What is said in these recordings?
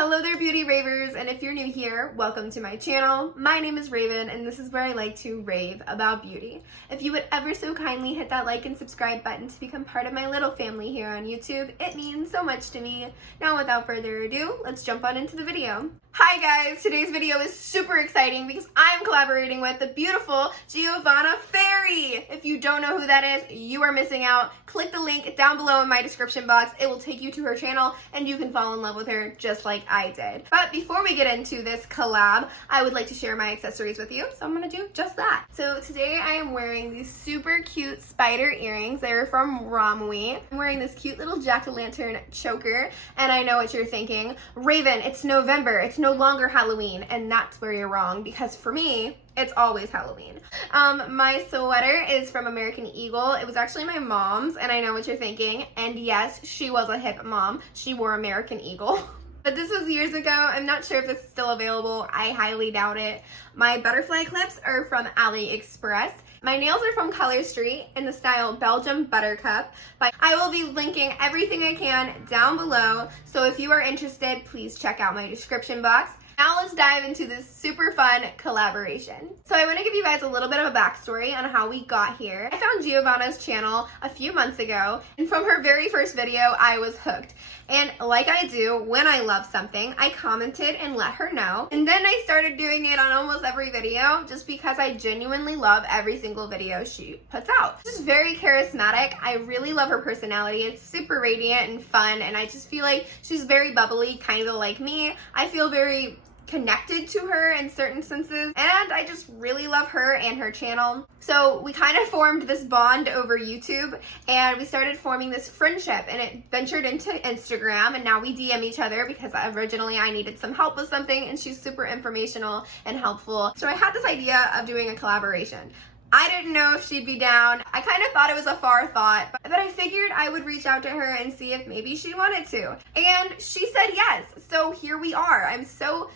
Hello there, beauty ravers, and if you're new here, welcome to my channel. My name is Raven, and this is where I like to rave about beauty. If you would ever so kindly hit that like and subscribe button to become part of my little family here on YouTube, it means so much to me. Now, without further ado, let's jump on into the video. Hi guys, today's video is super exciting because I'm collaborating with the beautiful Giovanna Fairy. If you don't know who that is, you are missing out. Click the link down below in my description box. It will take you to her channel and you can fall in love with her just like I did. But before we get into this collab, I would like to share my accessories with you, so I'm gonna do just that. So today I am wearing these super cute spider earrings. They're from Ramui. I'm wearing this cute little jack-o'-lantern choker, and I know what you're thinking. Raven, it's November. It's no longer Halloween, and that's where you're wrong, because for me, it's always Halloween. My sweater is from American Eagle. It was actually my mom's, and I know what you're thinking. And yes, she was a hip mom. She wore American Eagle. But this was years ago. I'm not sure if this is still available. I highly doubt it. My butterfly clips are from AliExpress. My nails are from Color Street in the style Belgium Buttercup. But I will be linking everything I can down below. So if you are interested, please check out my description box. Now let's dive into this super fun collaboration. So I want to give you guys a little bit of a backstory on how we got here. I found Giovanna's channel a few months ago, and from her very first video, I was hooked. And like I do, when I love something, I commented and let her know. And then I started doing it on almost every video just because I genuinely love every single video she puts out. She's very charismatic. I really love her personality. It's super radiant and fun, and I just feel like she's very bubbly, kind of like me. I feel very connected to her in certain senses, and I just really love her and her channel. So we kind of formed this bond over YouTube, and we started forming this friendship, and it ventured into Instagram, and now we DM each other because originally I needed some help with something, and she's super informational and helpful. So I had this idea of doing a collaboration. I didn't know if she'd be down. I kind of thought it was a far thought, but I figured I would reach out to her and see if maybe she wanted to. And she said yes. So here we are. I'm so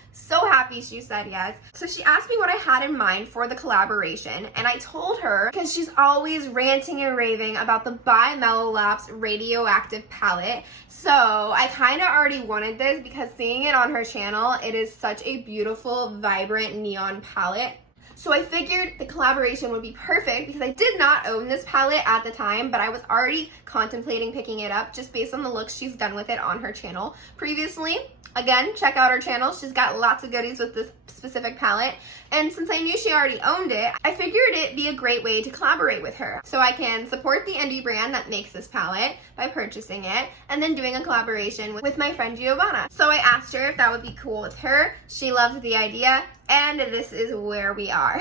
happy she said yes. So she asked me what I had in mind for the collaboration, and I told her, because she's always ranting and raving about the by Melolops Radioactive palette. So I kind of already wanted this because seeing it on her channel, it is such a beautiful, vibrant neon palette. So I figured the collaboration would be perfect because I did not own this palette at the time, but I was already contemplating picking it up just based on the looks she's done with it on her channel previously. Again, check out her channel. She's got lots of goodies with this specific palette. And since I knew she already owned it, I figured it'd be a great way to collaborate with her. So I can support the indie brand that makes this palette by purchasing it and then doing a collaboration with my friend Giovanna. So I asked her if that would be cool with her. She loved the idea, and this is where we are.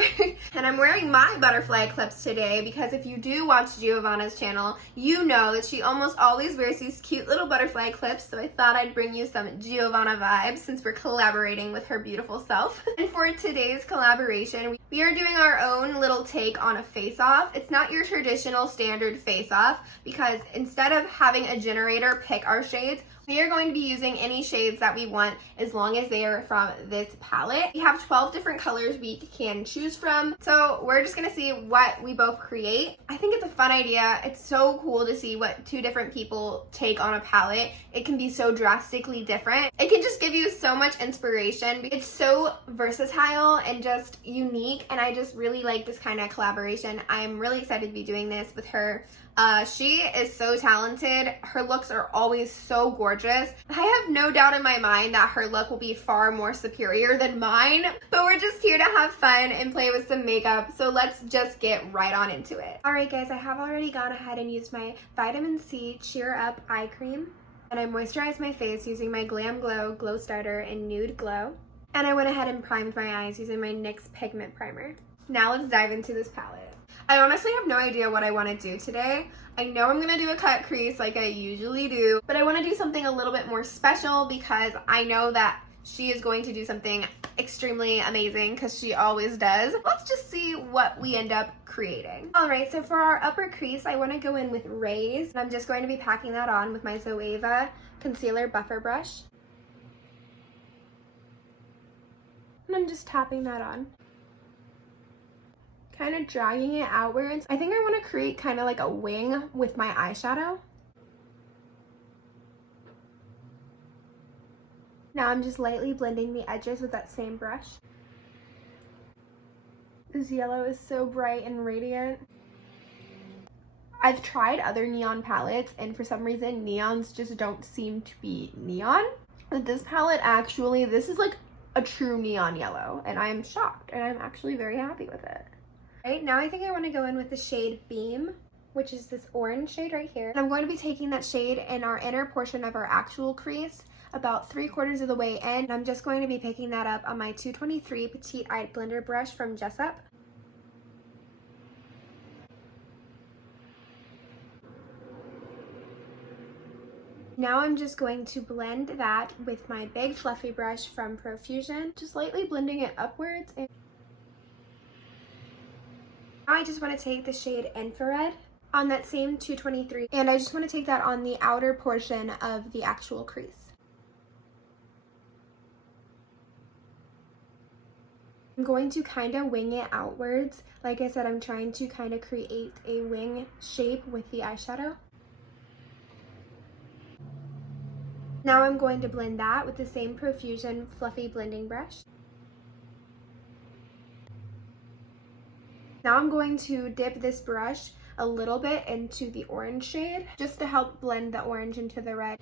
And I'm wearing my butterfly clips today because if you do watch Giovanna's channel, you know that she almost always wears these cute little butterfly clips, so I thought I'd bring you some Giovanna vibes since we're collaborating with her beautiful self. And for today's collaboration, we are doing our own little take on a face-off. It's not your traditional standard face-off because instead of having a generator pick our shades, we are going to be using any shades that we want as long as they are from this palette. We have 12 different colors we can choose from, so we're just gonna see what we both create. I think it's a fun idea. It's so cool to see what two different people take on a palette. It can be so drastically different. It can just give you so much inspiration. It's so versatile and just unique, and I just really like this kind of collaboration. I'm really excited to be doing this with her. She is so talented. Her looks are always so gorgeous. I have no doubt in my mind that her look will be far more superior than mine, but we're just here to have fun and play with some makeup, so let's just get right on into it. Alright guys, I have already gone ahead and used my Vitamin C Cheer Up Eye Cream, and I moisturized my face using my Glam Glow Glow Starter in Nude Glow, and I went ahead and primed my eyes using my NYX Pigment Primer. Now let's dive into this palette. I honestly have no idea what I want to do today. I know I'm going to do a cut crease like I usually do, but I want to do something a little bit more special because I know that she is going to do something extremely amazing because she always does. Let's just see what we end up creating. Alright, so for our upper crease, I want to go in with Raise, and I'm just going to be packing that on with my Zoeva Concealer Buffer Brush. And I'm just tapping that on, kind of dragging it outwards. I think I want to create kind of like a wing with my eyeshadow. Now I'm just lightly blending the edges with that same brush. This yellow is so bright and radiant. I've tried other neon palettes and for some reason neons just don't seem to be neon. But this palette actually, this is like a true neon yellow and I'm shocked and I'm actually very happy with it. Right, now I think I want to go in with the shade Beam, which is this orange shade right here. And I'm going to be taking that shade in our inner portion of our actual crease, about 3/4 of the way in. And I'm just going to be picking that up on my 223 Petite Eye Blender brush from Jessup. Now I'm just going to blend that with my big fluffy brush from Profusion, just lightly blending it upwards. And now I just want to take the shade Infrared on that same 223, and I just want to take that on the outer portion of the actual crease. I'm going to kind of wing it outwards. Like I said, I'm trying to kind of create a wing shape with the eyeshadow. Now I'm going to blend that with the same Profusion fluffy blending brush. Now I'm going to dip this brush a little bit into the orange shade just to help blend the orange into the red.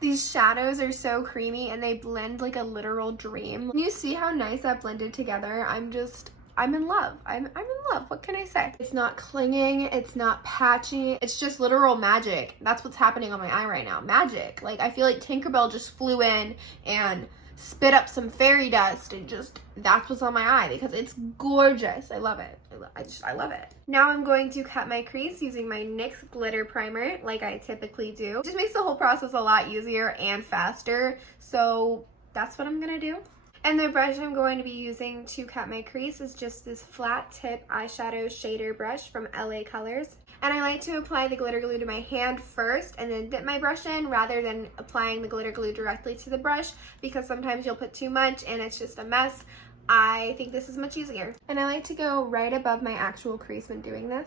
These shadows are so creamy and they blend like a literal dream. You see how nice that blended together? I'm in love. I'm in love. What can I say? It's not clinging. It's not patchy. It's just literal magic. That's what's happening on my eye right now. Magic. Like, I feel like Tinkerbell just flew in and spit up some fairy dust and just, that's what's on my eye because it's gorgeous. I love it. I love it. Now I'm going to cut my crease using my NYX glitter primer like I typically do. It just makes the whole process a lot easier and faster. So that's what I'm gonna do. And the brush I'm going to be using to cut my crease is just this flat tip eyeshadow shader brush from LA Colors. And I like to apply the glitter glue to my hand first and then dip my brush in rather than applying the glitter glue directly to the brush because sometimes you'll put too much and it's just a mess. I think this is much easier. And I like to go right above my actual crease when doing this.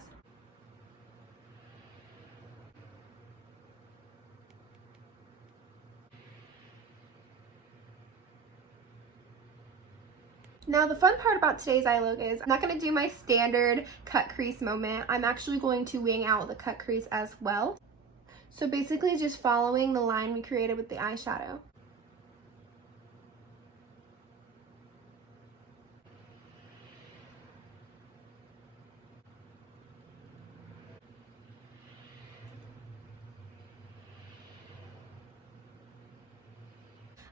Now the fun part about today's eye look is I'm not going to do my standard cut crease moment. I'm actually going to wing out the cut crease as well. So basically just following the line we created with the eyeshadow.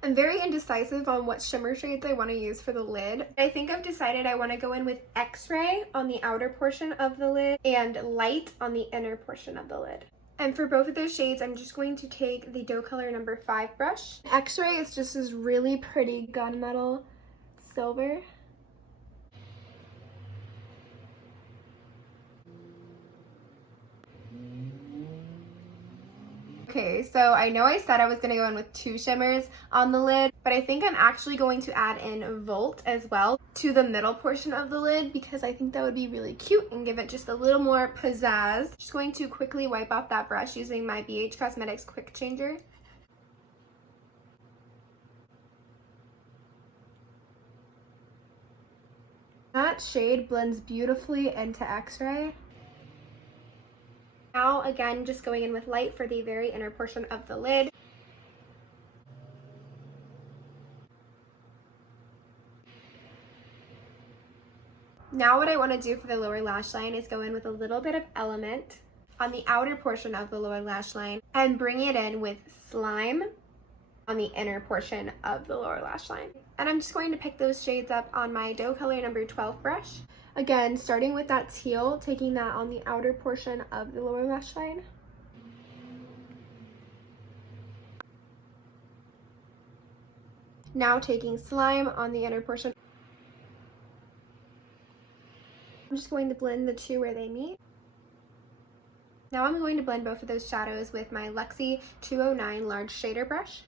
I'm very indecisive on what shimmer shades I want to use for the lid. I think I've decided I want to go in with X-Ray on the outer portion of the lid and Light on the inner portion of the lid. And for both of those shades, I'm just going to take the dough color number 5 brush. X-Ray is just this really pretty gunmetal silver. Okay, so I know I said I was going to go in with 2 shimmers on the lid, but I think I'm actually going to add in Volt as well to the middle portion of the lid because I think that would be really cute and give it just a little more pizzazz. Just going to quickly wipe off that brush using my BH Cosmetics Quick Changer. That shade blends beautifully into X-Ray. Now, again, just going in with Light for the very inner portion of the lid. Now what I want to do for the lower lash line is go in with a little bit of Element on the outer portion of the lower lash line and bring it in with Slime on the inner portion of the lower lash line. And I'm just going to pick those shades up on my dough color number 12 brush. Again, starting with that teal, taking that on the outer portion of the lower lash line. Now taking Slime on the inner portion. I'm just going to blend the two where they meet. Now I'm going to blend both of those shadows with my Luxie 209 large shader brush.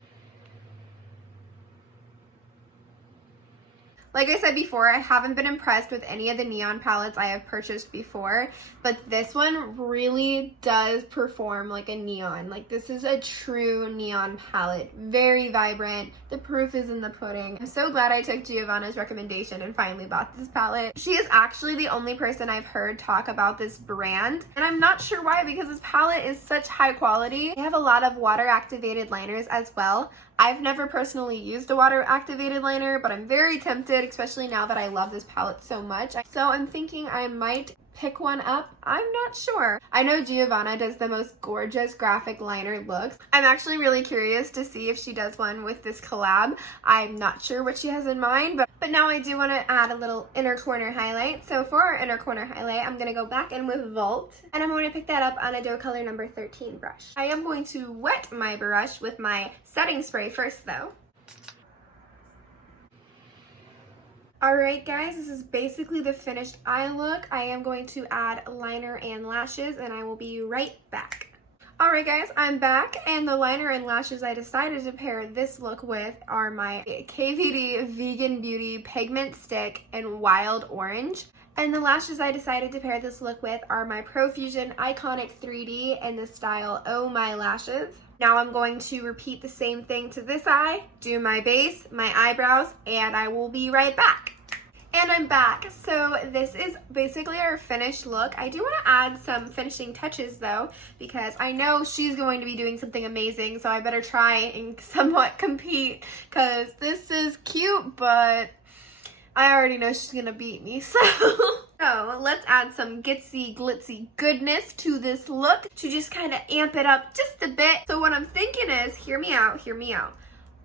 Like I said before, I haven't been impressed with any of the neon palettes I have purchased before, but this one really does perform like a neon. Like, this is a true neon palette. Very vibrant. The proof is in the pudding. I'm so glad I took Giovanna's recommendation and finally bought this palette. She is actually the only person I've heard talk about this brand, and I'm not sure why, because this palette is such high quality. They have a lot of water activated liners as well. I've never personally used a water activated liner, but I'm very tempted, especially now that I love this palette so much. So I'm thinking I might pick one up. I'm not sure. I know Giovanna does the most gorgeous graphic liner looks. I'm actually really curious to see if she does one with this collab. I'm not sure what she has in mind, but now I do want to add a little inner corner highlight. So for our inner corner highlight, I'm going to go back in with Beaute, and I'm going to pick that up on a doe color number 13 brush. I am going to wet my brush with my setting spray first though. Alright guys, this is basically the finished eye look. I am going to add liner and lashes, and I will be right back. Alright guys, I'm back, and the liner and lashes I decided to pair this look with are my KVD Vegan Beauty Pigment Stick in Wild Orange. And the lashes I decided to pair this look with are my Profusion Iconic 3D in the style Oh My Lashes. Now I'm going to repeat the same thing to this eye, do my base, my eyebrows, and I will be right back. And I'm back. So this is basically our finished look. I do want to add some finishing touches though, because I know she's going to be doing something amazing, so I better try and somewhat compete, because this is cute, but I already know she's gonna beat me, so let's add some glitzy goodness to this look to just kind of amp it up just a bit. So what I'm thinking is, hear me out.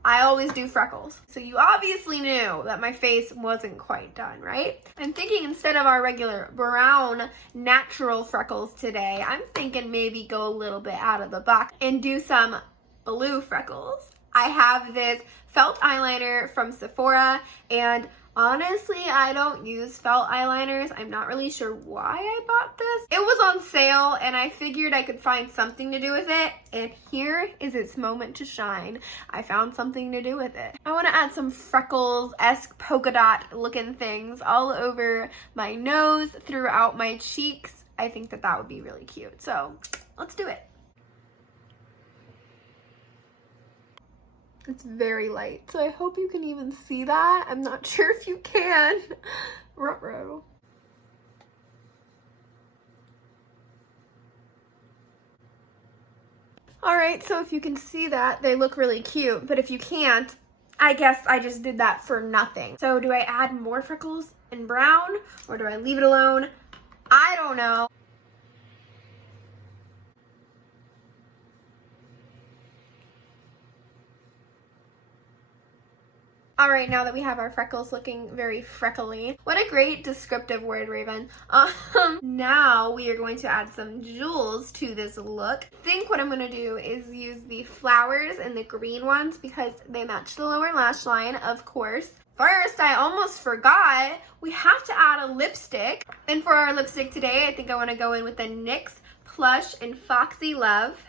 I always do freckles. So you obviously knew that my face wasn't quite done, right? I'm thinking instead of our regular brown natural freckles today, I'm thinking maybe go a little bit out of the box and do some blue freckles. I have this felt eyeliner from Sephora, and honestly, I don't use felt eyeliners. I'm not really sure why I bought this. It was on sale, and I figured I could find something to do with it, and here is its moment to shine. I found something to do with it. I want to add some freckles-esque polka dot looking things all over my nose, throughout my cheeks. I think that would be really cute, so let's do it. It's very light, so I hope you can even see that. I'm not sure if you can. Ruh-roh. Alright, so if you can see that, they look really cute, but if you can't, I guess I just did that for nothing. So do I add more freckles in brown, or do I leave it alone? I don't know. Alright, now that we have our freckles looking very freckly. What a great descriptive word, Raven. Now we are going to add some jewels to this look. I think what I'm going to do is use the flowers and the green ones because they match the lower lash line, of course. First, I almost forgot, we have to add a lipstick. And for our lipstick today, I think I want to go in with the NYX Plush and Foxy Love.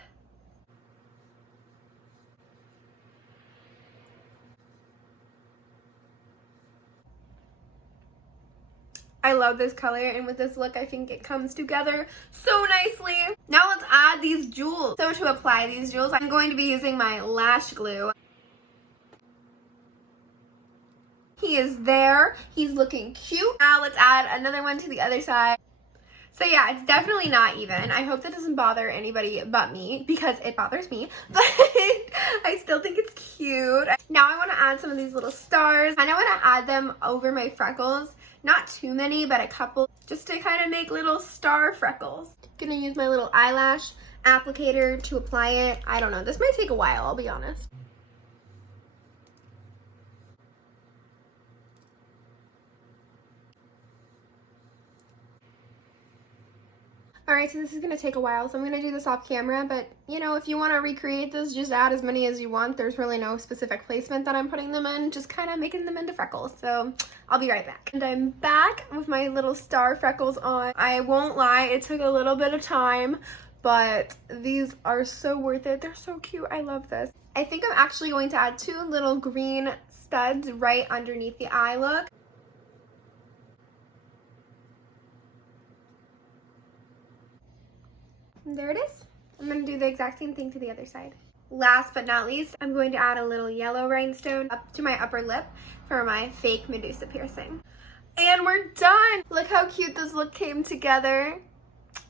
I love this color, and with this look, I think it comes together so nicely. Now let's add these jewels. So to apply these jewels, I'm going to be using my lash glue. He is there. He's looking cute. Now let's add another one to the other side. So yeah, it's definitely not even. I hope that doesn't bother anybody but me, because it bothers me, but I still think it's cute. Now I want to add some of these little stars, and I want to add them over my freckles. Not too many, but a couple, just to kind of make little star freckles. Gonna use my little eyelash applicator to apply it. I don't know, this might take a while, I'll be honest. Alright, so this is going to take a while, so I'm going to do this off camera, but, you know, if you want to recreate this, just add as many as you want. There's really no specific placement that I'm putting them in, just kind of making them into freckles, so I'll be right back. And I'm back with my little star freckles on. I won't lie, it took a little bit of time, but these are so worth it. They're so cute. I love this. I think I'm actually going to add two little green studs right underneath the eye look. And there it is. I'm going to do the exact same thing to the other side. Last but not least, I'm going to add a little yellow rhinestone up to my upper lip for my fake Medusa piercing. And we're done! Look how cute this look came together.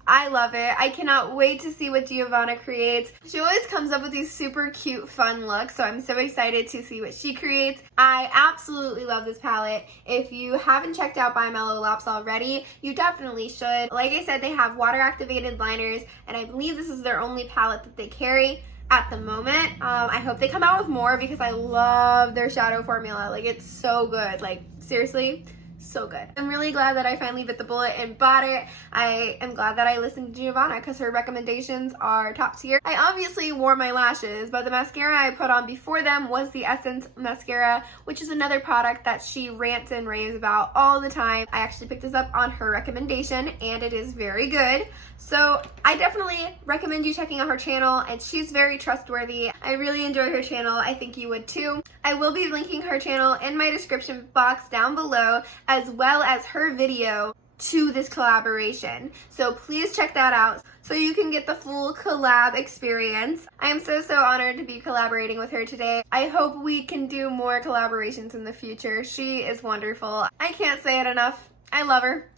I love it. I cannot wait to see what Giovanna creates. She always comes up with these super cute, fun looks, so I'm so excited to see what she creates. I absolutely love this palette. If you haven't checked out by Melolops already, you definitely should. Like I said, they have water-activated liners, and I believe this is their only palette that they carry at the moment. I hope they come out with more because I love their shadow formula. Like, it's so good. Like, seriously, so good. I'm really glad that I finally bit the bullet and bought it. I am glad that I listened to Giovanna because her recommendations are top tier. I obviously wore my lashes, but the mascara I put on before them was the Essence mascara, which is another product that she rants and raves about all the time. I actually picked this up on her recommendation and it is very good. So I definitely recommend you checking out her channel, and she's very trustworthy. I really enjoy her channel. I think you would too. I will be linking her channel in my description box down below, as well as her video to this collaboration. So please check that out so you can get the full collab experience. I am so honored to be collaborating with her today. I hope we can do more collaborations in the future. She is wonderful. I can't say it enough. I love her.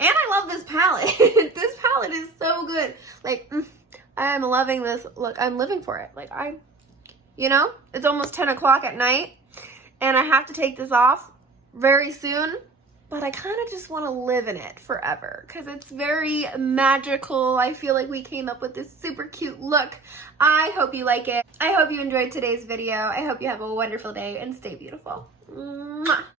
And I love this palette. This palette is so good. Like, I'm loving this look. I'm living for it. Like, you know, it's almost 10 o'clock at night and I have to take this off very soon, but I kind of just want to live in it forever because it's very magical. I feel like we came up with this super cute look. I hope you like it. I hope you enjoyed today's video. I hope you have a wonderful day and stay beautiful. Mwah.